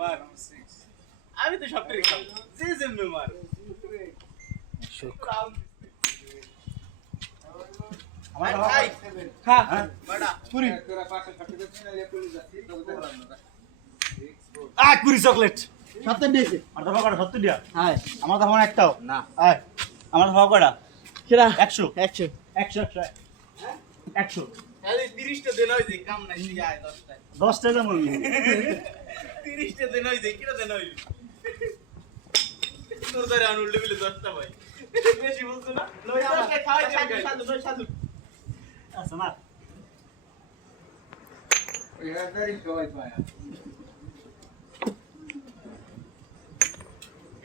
মার আমি তো সব করে খাবো যে যেমনে মার আমার খাই খা বড়া পুরি তোরা পাশে থাকতে দিন না পুলিশ যাচ্ছি কুড়ি চকলেট 70 দিয়েছে আর দফা কটা 70 দিয়া হ্যাঁ আমার দফা একটাও না আয় আমার দফা কটা কেরা 100 100 100 100 আরে 30 টা দেন হইছে কাম নাই তুই আয় 10 টা 10 টাকা মরবি 30 টা দেন হইছে কিরা দেন হইল তোর ধরে আনুল লেভেলে 10 টা ভাই বেশি বলছো না লই আমার খাওয়াই দিও সাধু আচ্ছা না ওই হাজারই সবাই পায়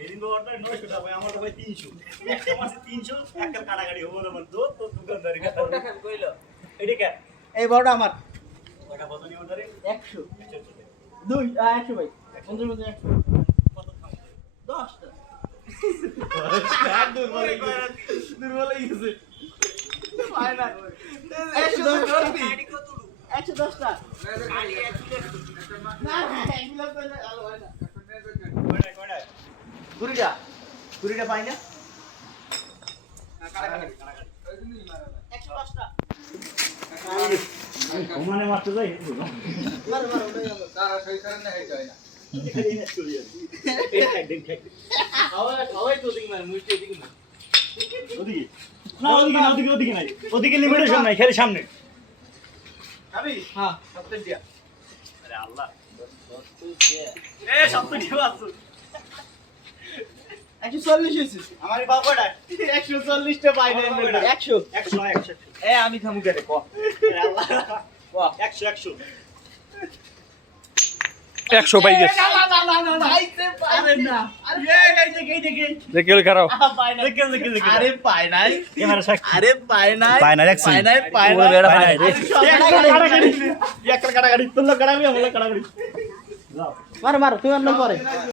এদিন তো অর্ডার 900 টাকা ভাই আমার তো ভাই 300 একটা মাসে 300 একটা কাটাকাটি হবো না মানে তো দোকানদারি কথা কোনটা খান কইলো এটা কে এই বড়টা আমার কটা কত নিয়ে অর্ডারে 100 2 100 ভাই 15 মধ্যে 100 কত খাও 10টা দুর্বল গেছে পায় না 110টা না এগুলো কইলে আলো হয় না কয়টা কুড়িটা পাই না 110টা ওমানে মারতে যাই মারো মারো ওটাই হলো তারা সই করেন না এই যায় না খাওয়াই তো দিন মানে মুইতে দিন না ওদিকে না ওদিকে নাই ওদিকে লিমিটেশন নাই খালি সামনে খাবি হ্যাঁ সবতে দিয়া আরে আল্লাহ এ সপ্তাহ কি বাসু 140 হইছে আমার বাবা কয়টা 140 টা পাই না 100 100 এ আমি খামু কেরে ক আরে আল্লাহ 100 100 পাই গেছে আইতে পারে না দেখে খারাপ পাই না দেখে আরে পাই নাই ক্যামেরা সাক্ষী আরে পাই নাই পায় নাই দেখছি। পাই নাই ওরে পায় নাই রে। একটা কাটাকাটি তোর কাটাবি আমরা কাটাকাটি যাও মারো মারো তুমি অন্য পরে